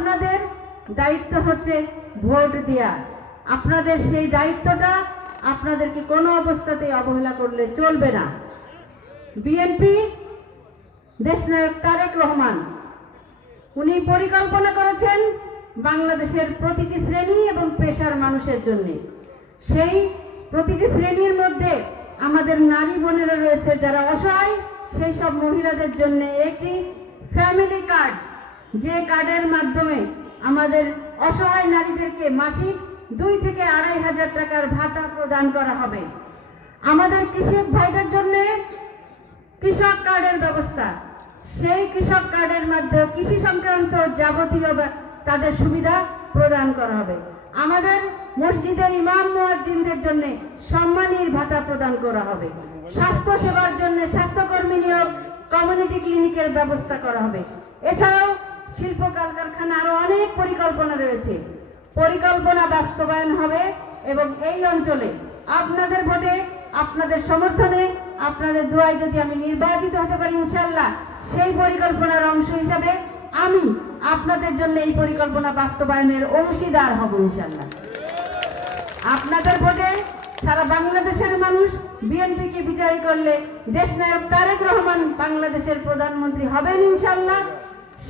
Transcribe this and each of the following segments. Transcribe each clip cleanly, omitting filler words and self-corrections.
আপনাদের দায়িত্ব হচ্ছে ভোট দেয়া। আপনাদের সেই দায়িত্বটা আপনাদেরকে কোনো অবস্থাতেই অবহেলা করলে চলবে না। বিএনপি দেশনায়ক তারেক রহমান উনি পরিকল্পনা করেছেন বাংলাদেশের প্রতিটি শ্রেণী এবং পেশার মানুষের জন্য। সেই প্রতিটি শ্রেণীর মধ্যে আমাদের নারী বোনেরা রয়েছে যারা অসহায়, সেই সব মহিলাদের জন্য একটি ফ্যামিলি কার্ড, যে কার্ডের মাধ্যমে আমাদের অসহায় নারীদেরকে মাসিক 2 থেকে 2,500 টাকার ভাতা প্রদান করা হবে। আমাদের কৃষক ভাইদের জন্য কৃষক কার্ডের ব্যবস্থা, সেই কৃষক কার্ডের মাধ্যমে কৃষি সংক্রান্ত যাবতীয় তাদের সুবিধা প্রদান করা হবে। আমাদের মসজিদের ইমাম মুয়াজ্জিনদের জন্য সম্মানীর ভাতা প্রদান করা হবে। স্বাস্থ্য সেবার জন্য স্বাস্থ্যকর্মী নিয়োগ, কমিউনিটি ক্লিনিকের ব্যবস্থা করা হবে। এছাড়াও শিল্প কলকারখানা আরো অনেক পরিকল্পনা রয়েছে। পরিকল্পনা বাস্তবায়ন হবে এবং এই অঞ্চলে আপনাদের ভোটে, আপনাদের সমর্থনে, আপনাদের দোয়ায় যদি আমি নির্বাচিত হতে পারি ইনশাআল্লাহ, সেই পরিকল্পনার অংশ হিসাবে আমি আপনাদের জন্য এই পরিকল্পনা বাস্তবায়নের অংশীদার হব ইনশাআল্লাহ। আপনাদের ভোটে সারা বাংলাদেশের মানুষ বিএনপিকে বিজয়ী করলে দেশনায়ক তারেক রহমান বাংলাদেশের প্রধানমন্ত্রী হবেন ইনশাআল্লাহ।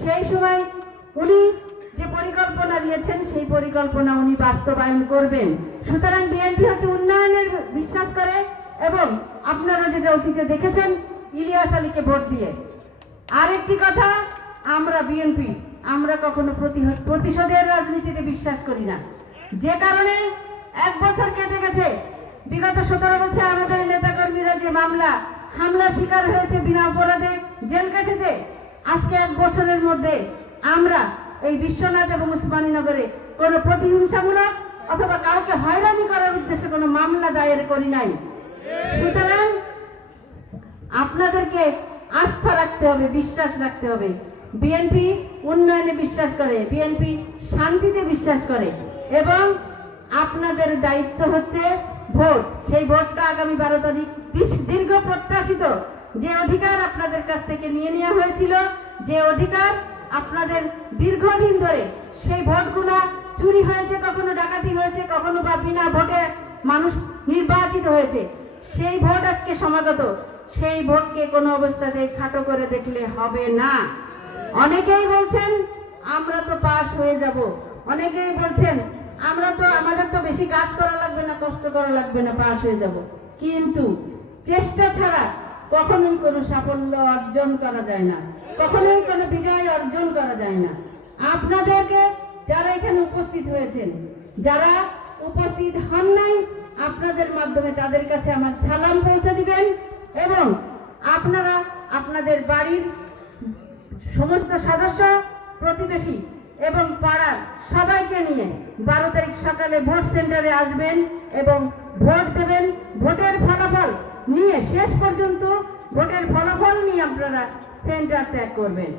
সেই সময় উনি যে পরিকল্পনা দিয়েছেন সেই পরিকল্পনা উনি বাস্তবায়ন করবেন। সুতরাং বিএনপি হচ্ছে উন্নয়নের বিশ্বাস করে এবং আপনারা যেটা অতীতে দেখেছেন ইলিয়াস আলীকে ভোট দিয়ে। আরেকটি কথা, আমরা বিএনপি আমরা কখনো প্রতিশোধের রাজনীতিতে বিশ্বাস করি না। যে কারণে 1 বছর কেটে গেছে, বিগত 17 বছর আমাদের নেতাকর্মীরা যে মামলা হামলা শিকার হয়েছে, বিনা অপরাধে জেল কেটেছে, আজকে 1 বছরের মধ্যে আমরা এই বিশ্বনাথ এবং উসমানীনগরে কোনো প্রতিহিংসামূলক অথবা কাউকে হয়রানি করার উদ্দেশ্যে কোনো মামলা দায়ের করি নাই। সুতরাং আপনাদেরকে আস্থা রাখতে হবে, বিশ্বাস রাখতে হবে। বিএনপি উন্নয়নে বিশ্বাস করে, বিএনপি শান্তিতে বিশ্বাস করে এবং আপনাদের দায়িত্ব হচ্ছে ভোট। সেই ভোটটা আগামী 12 তারিখ দীর্ঘ প্রত্যাশিত যে অধিকার আপনাদের কাছ থেকে নিয়ে নেওয়া হয়েছিল, যে অধিকার আপনাদের দীর্ঘদিন ধরে, সেই ভোটগুলো চুরি হয়েছে, কখনো ডাকাতি হয়েছে, কখনো বা বিনা ভোটে মানুষ নির্বাচিত হয়েছে, সেই ভোট আজকে সমাগত। সেই ভোটকে কোনো অবস্থাতে খাটো করে দেখলে হবে না। অনেকেই বলছেন আমরা তো পাস হয়ে যাব, অনেকেই বলছেন আমাদের তো বেশি কাজ করা লাগবে না, কষ্ট করা লাগবে না, পাস হয়ে যাব। কিন্তু চেষ্টা ছাড়া কখনোই কোনো সাফল্য অর্জন করা যায় না, কখনোই কোনো বিজয় অর্জন করা যায় না। আপনাদেরকে যারা এখানে উপস্থিত হয়েছেন, যারা উপস্থিত হন নাই, আপনাদের মাধ্যমে তাদের কাছে আমার সালাম পৌঁছে দিবেন এবং আপনারা আপনাদের বাড়ির সমস্ত সদস্য, প্রতিবেশী এবং পাড়ার সবাইকে নিয়ে 12 তারিখ সকালে ভোট সেন্টারে আসবেন এবং ভোট দেবেন। ভোটের ফলাফল নিয়ে শেষ পর্যন্ত ভোটের ফলাফল নিয়ে আপনারা সেন্টার ত্যাগ করবেন।